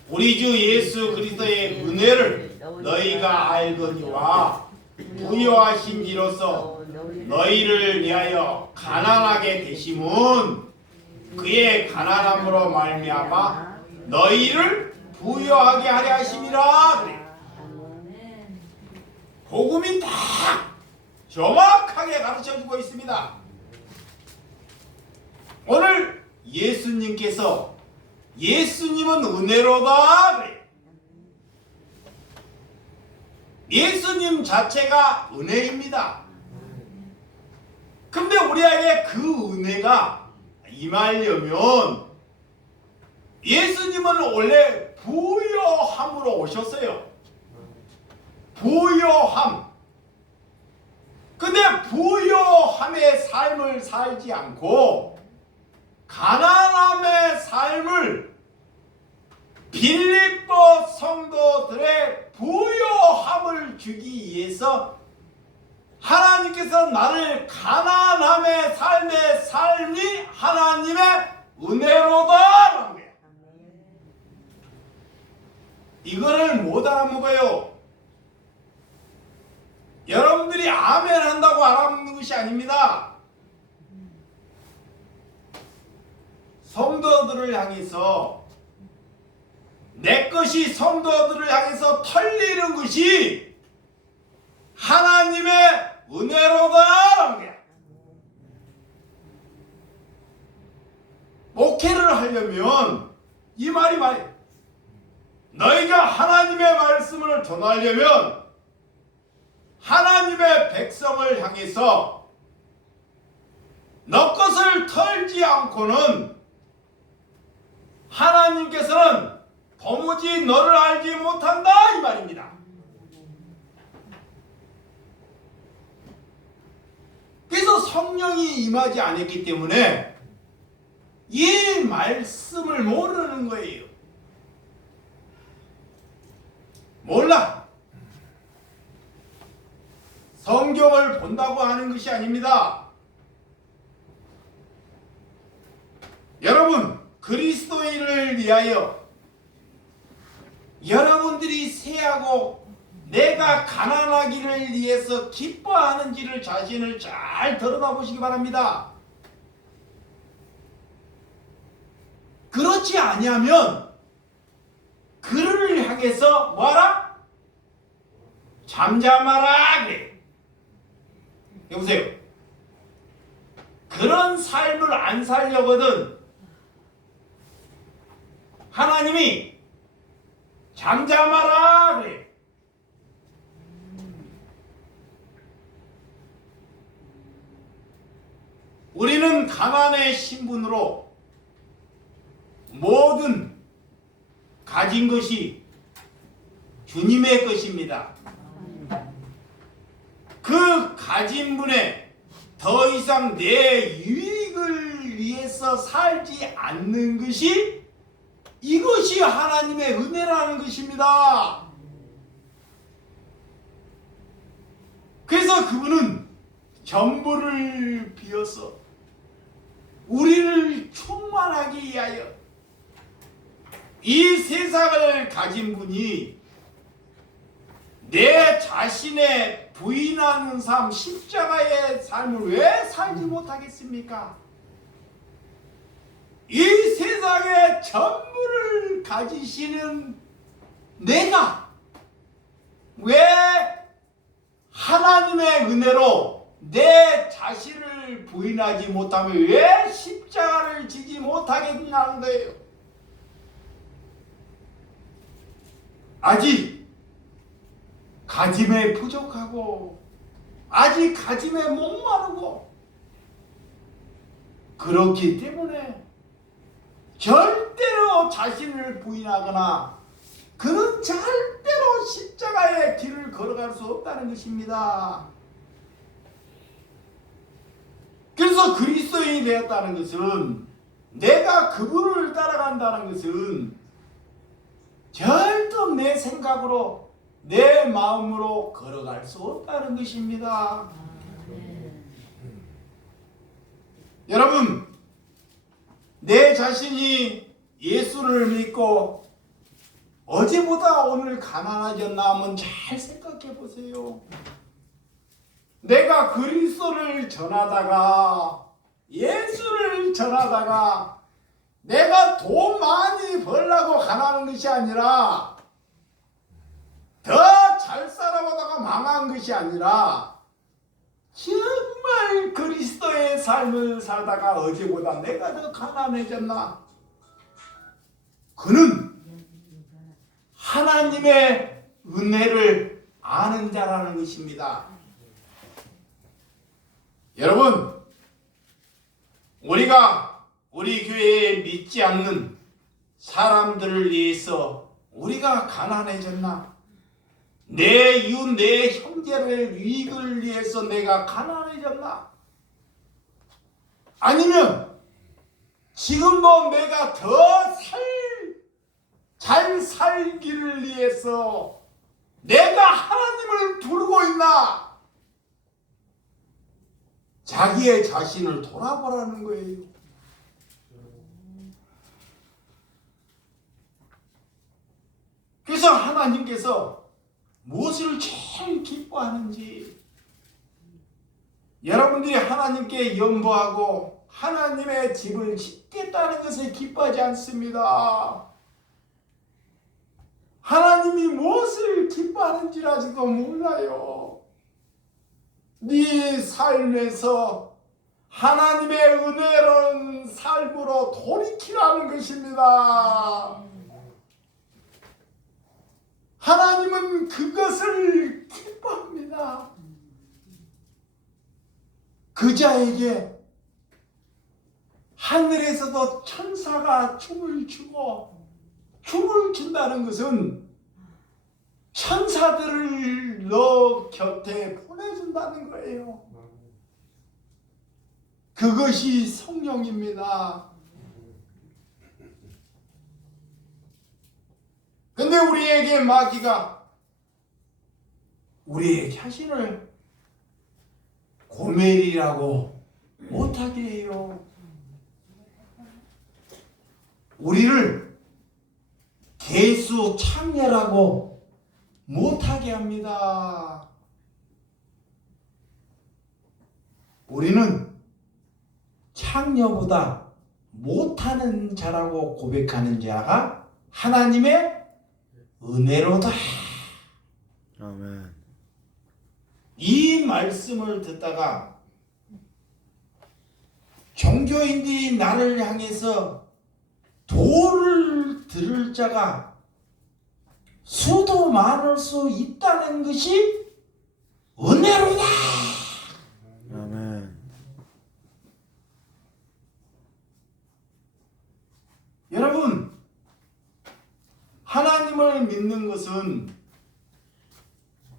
우리 주 예수 그리스도의 은혜를 너희가 알거니와 부여하신지로서 너희를 위하여 가난하게 되심은 그의 가난함으로 말미암아 너희를 부여하게 하려 하심이라. 그래. 복음이 딱 정확하게 가르쳐주고 있습니다. 오늘 예수님께서 예수님은 은혜로다 그래요. 예수님 자체가 은혜입니다. 근데 우리에게 그 은혜가 임하려면 예수님은 원래 부요함으로 오셨어요. 부요함. 근데 부요함의 삶을 살지 않고 가난함의 삶을 빌립보 성도들의 부요함을 주기 위해서 하나님께서 나를 가난함의 삶의 삶이 하나님의 은혜로다라는 거예요. 이거를 못 알아먹어요. 여러분들이 아멘 한다고 알아먹는 것이 아닙니다. 성도들을 향해서 내 것이 성도들을 향해서 털리는 것이 하나님의 은혜로다라는 거야. 목회를 하려면 이 말이 말이야. 너희가 하나님의 말씀을 전하려면 하나님의 백성을 향해서 너 것을 털지 않고는 하나님께서는 도무지 너를 알지 못한다 이 말입니다. 그래서 성령이 임하지 않았기 때문에 이 말씀을 모르는 거예요. 몰라. 성경을 본다고 하는 것이 아닙니다. 여러분, 그리스도인을 위하여 여러분들이 세하고 내가 가난하기를 위해서 기뻐하는지를 자신을 잘 들여다보시기 바랍니다. 그렇지 아니하면 그를 향해서 뭐하라? 잠잠하라 그래. 여보세요. 그런 삶을 안 살려거든 하나님이 잠잠하라 그래. 우리는 가난의 신분으로 모든 가진 것이 주님의 것입니다. 그 가진 분에 더 이상 내 유익을 위해서 살지 않는 것이 이것이 하나님의 은혜라는 것입니다. 그래서 그분은 전부를 비워서 우리를 충만하기 위하여 이 세상을 가진 분이 내 자신의 부인하는 삶, 십자가의 삶을 왜 살지 못하겠습니까? 이 세상의 전부를 가지시는 내가 왜 하나님의 은혜로 내 자신을 부인하지 못하며 왜 십자가를 지지 못하겠냐는 거예요. 아직 가짐에 부족하고 아직 가짐에 목마르고 그렇기 때문에 절대로 자신을 부인하거나 그는 절대로 십자가의 길을 걸어갈 수 없다는 것입니다. 그래서 그리스도인이 되었다는 것은 내가 그분을 따라간다는 것은 절대 내 생각으로 내 마음으로 걸어갈 수 없다는 것입니다. 여러분, 내 자신이 예수를 믿고 어제보다 오늘 가난해졌나 하면 잘 생각해 보세요. 내가 그리스도를 전하다가 예수를 전하다가 내가 돈 많이 벌려고 가난한 것이 아니라 더 잘 살아보다가 망한 것이 아니라 정말 그리스도의 삶을 살다가 어제보다 내가 더 가난해졌나? 그는 하나님의 은혜를 아는 자라는 것입니다. 여러분, 우리가 우리 교회에 믿지 않는 사람들을 위해서 우리가 가난해졌나? 내 이웃, 내 형제를 이익을 위해서 내가 가난해졌나? 아니면 지금도 내가 더 잘 살기를 위해서 내가 하나님을 부르고 있나? 자기의 자신을 돌아보라는 거예요. 그래서 하나님께서 무엇을 제일 기뻐하는지, 여러분들이 하나님께 염보하고 하나님의 집을 짓겠다는 것을 기뻐하지 않습니다. 하나님이 무엇을 기뻐하는지 아직도 몰라요. 네 삶에서 하나님의 은혜로운 삶으로 돌이키라는 것입니다. 하나님은 그것을 기뻐합니다. 그 자에게 하늘에서도 천사가 춤을 추고, 춤을 춘다는 것은 천사들을 너 곁에 보내준다는 거예요. 그것이 성령입니다. 근데 우리에게 마귀가 우리의 자신을 고멜이라고 못하게 해요. 우리를 개수 창녀라고 못하게 합니다. 우리는 창녀보다 못하는 자라고 고백하는 자가 하나님의 은혜로다. 아멘. 이 말씀을 듣다가 종교인들이 나를 향해서 도를 들을 자가 수도 많을 수 있다는 것이 은혜로다. 아멘. 여러분, 하나님을 믿는 것은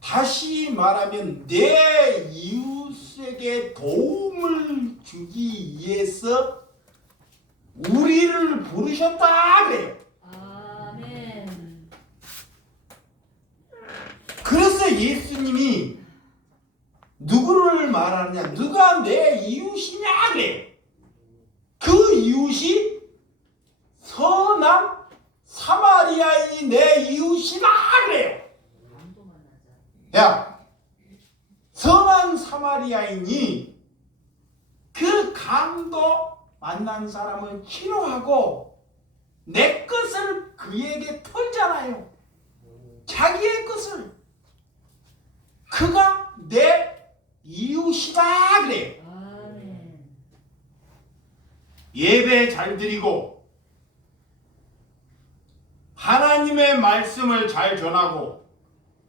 다시 말하면 내 이웃에게 도움을 주기 위해서 우리를 부르셨다 그래요. 아멘. 그래서 예수님이 누구를 말하느냐, 누가 내 이웃이냐 그래. 그 이웃이 선한 사마리아인이 내 이웃이다 그래요. 야, 선한 사마리아인이 그 강도 만난 사람을 치료하고 내 것을 그에게 털잖아요. 자기의 것을. 그가 내 이웃이다 그래요. 아멘. 예배 잘 드리고 하나님의 말씀을 잘 전하고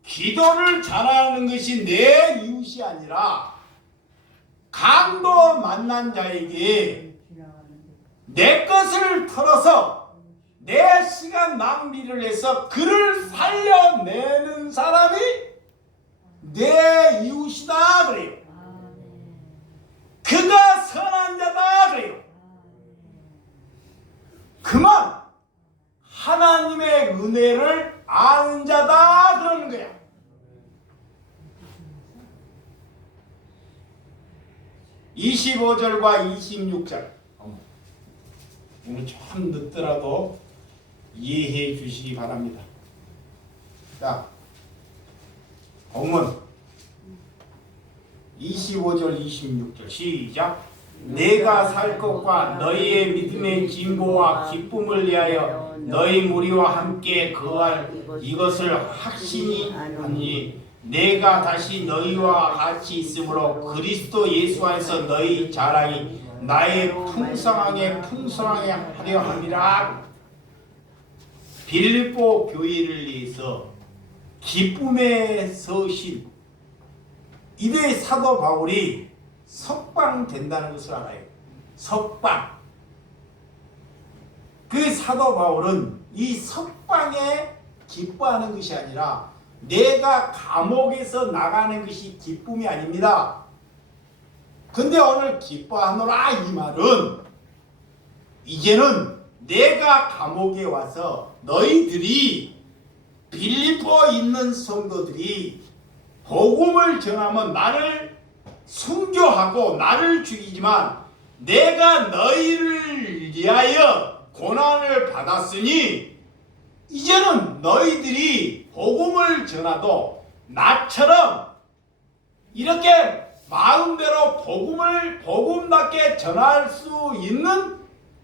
기도를 잘하는 것이 내 이웃이 아니라 강도 만난 자에게 내 것을 털어서 내 시간 낭비를 해서 그를 살려내는 사람이 내 이웃이다 그래요. 그가 선한 자다 그래요. 그만 하나님의 은혜를 아는 자다 그러는 거야. (25절과 26절) 오늘 좀 늦더라도 이해해 주시기 바랍니다. 자, 본문 25절 26절 시작. 내가 살 것과 너희의 믿음의 진보와 기쁨을 위하여 너희 무리와 함께 거할 이것을 확신히 하니 내가 다시 너희와 같이 있으므로 그리스도 예수 안에서 너희 자랑이 나의 풍성하게 하려 함이라. 빌립보 교회를 위해서 기쁨의 서신, 이래 사도 바울이 석방된다는 것을 알아요. 석방. 그 사도 바울은 이 석방에 기뻐하는 것이 아니라 내가 감옥에서 나가는 것이 기쁨이 아닙니다. 근데 오늘 기뻐하노라 이 말은 이제는 내가 감옥에 와서 너희들이 빌립보에 있는 성도들이 복음을 전하면 나를 순교하고 나를 죽이지만 내가 너희를 위하여 고난을 받았으니 이제는 너희들이 복음을 전하도 나처럼 이렇게 마음대로 복음답게 전할 수 있는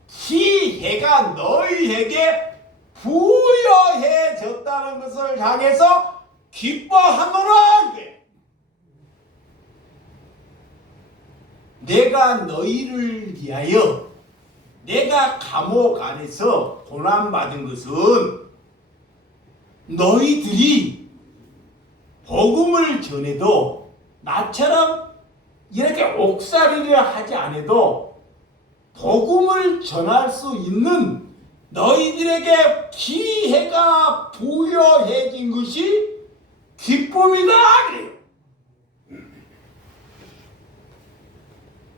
기회가 너희에게 부여해졌다는 것을 향해서 기뻐하노라. 내가 너희를 위하여 내가 감옥 안에서 고난받은 것은 너희들이 복음을 전해도 나처럼 이렇게 옥살이를 하지 않아도 복음을 전할 수 있는 너희들에게 기회가 부여해진 것이 기쁨이다.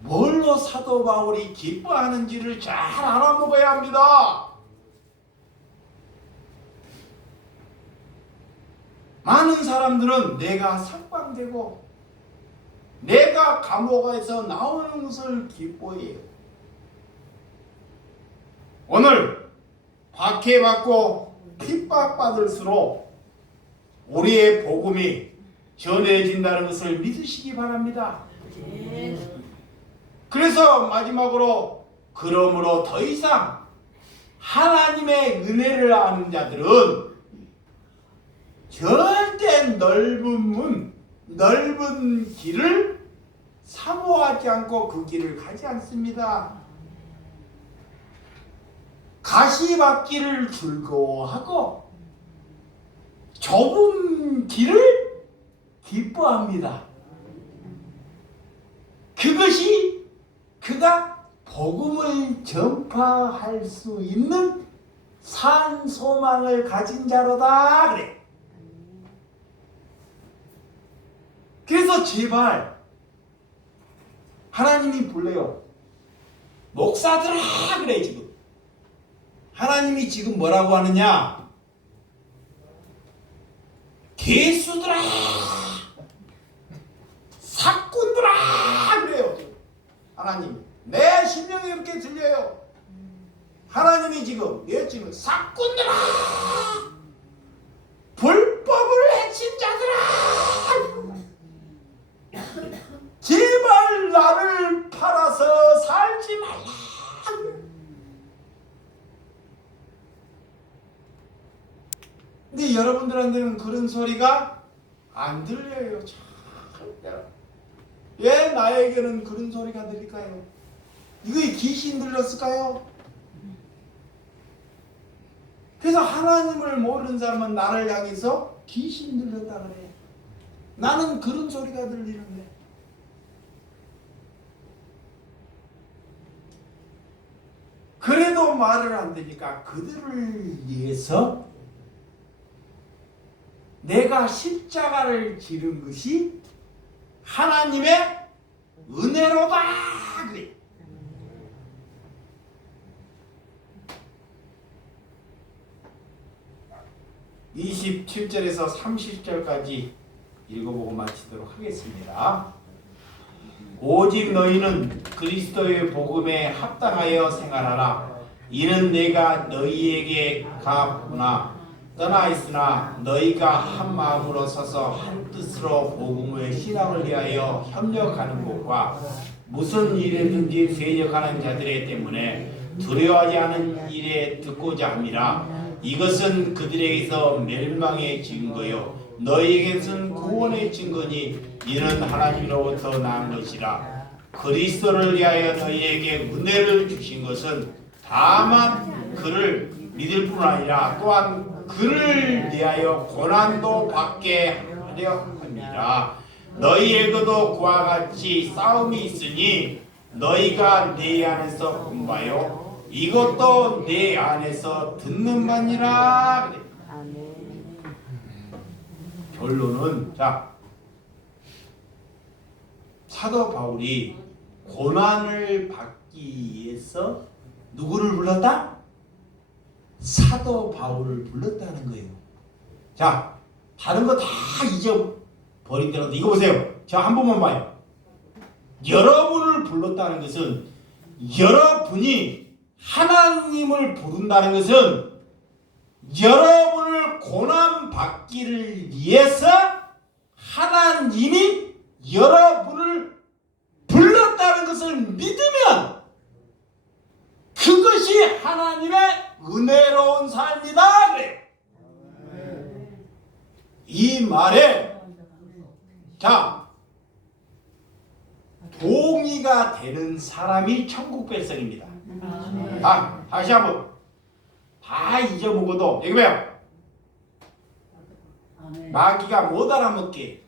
뭘로 사도 바울이 기뻐하는지를 잘 알아먹어야 합니다. 많은 사람들은 내가 석방되고 내가 감옥에서 나오는 것을 기뻐해요. 오늘 박해받고 핍박받을수록 우리의 복음이 전해진다는 것을 믿으시기 바랍니다. 그래서 마지막으로 그러므로 더 이상 하나님의 은혜를 아는 자들은 절대 넓은 길을 사모하지 않고 그 길을 가지 않습니다. 가시밭길을 즐거워하고 좁은 길을 기뻐합니다. 그것이 그가 복음을 전파할 수 있는 산 소망을 가진 자로다. 그래. 그래서 제발 하나님이 불러요. 목사들아 그래. 지금 하나님이 지금 뭐라고 하느냐? 개수들아, 사꾼들아 그래요. 지금 하나님 내 심령이 이렇게 들려요. 하나님이 지금 사꾼들아, 불법을 해친 자들아, 제발 나를 팔아서 살지 말라. 근데 여러분들한테는 그런 소리가 안 들려요. 절대로. 왜 나에게는 그런 소리가 들릴까요? 이거에 귀신 들렸을까요? 그래서 하나님을 모르는 사람은 나를 향해서 귀신 들렸다 그래. 나는 그런 소리가 들리는데. 그래도 말을 안 되니까 그들을 위해서 내가 십자가를 지른 것이 하나님의 은혜로다 그래. (27절에서 30절까지) 읽어보고 마치도록 하겠습니다. 오직 너희는 그리스도의 복음에 합당하여 생활하라. 이는 내가 너희에게 가보나 떠나 있으나 너희가 한 마음으로 서서 한 뜻으로 복음의 신앙을 위하여 협력하는 것과 무슨 일에든지 세력하는 자들의 때문에 두려워하지 않은 일에 듣고자 함이라. 이것은 그들에게서 멸망의 증거요 너희에게서는 구원의 증거니 이는 하나님으로부터 난 것이라. 그리스도를 위하여 너희에게 은혜를 주신 것은 다만 그를 믿을 뿐 아니라 또한 그를 위하여 고난도 받게 하려 합니다. 너희에게도 그와 같이 싸움이 있으니 너희가 내 안에서 공부하여 이것도 내 안에서 듣는 바니라. 그래. 아멘. 결론은 자, 사도 바울이 고난을 받기 위해서 누구를 불렀다? 사도 바울을 불렀다는 거예요. 자, 다른 거 다 잊어버리더라도 이거 보세요. 저 한 번만 봐요. 여러분을 불렀다는 것은 여러분이 하나님을 부른다는 것은 여러분을 고난 받기를 위해서 하나님이 여러분을 불렀다는 것을 믿으면 그것이 하나님의 은혜로운 삶이다. 그래. 이 말에 자, 동의가 되는 사람이 천국 백성입니다. 아, 다시 한번 다 잊어먹어도 여기 봐요. 마귀가 못 알아먹게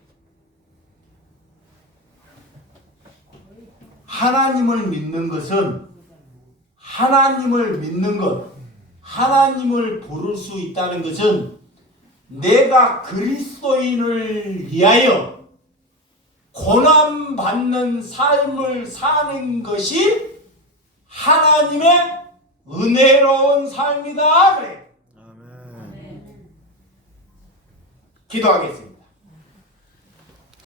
하나님을 믿는 것은 하나님을 믿는 것, 하나님을 부를 수 있다는 것은 내가 그리스도인을 위하여 고난받는 삶을 사는 것이 하나님의 은혜로운 삶이다. 그래. 아멘. 기도하겠습니다.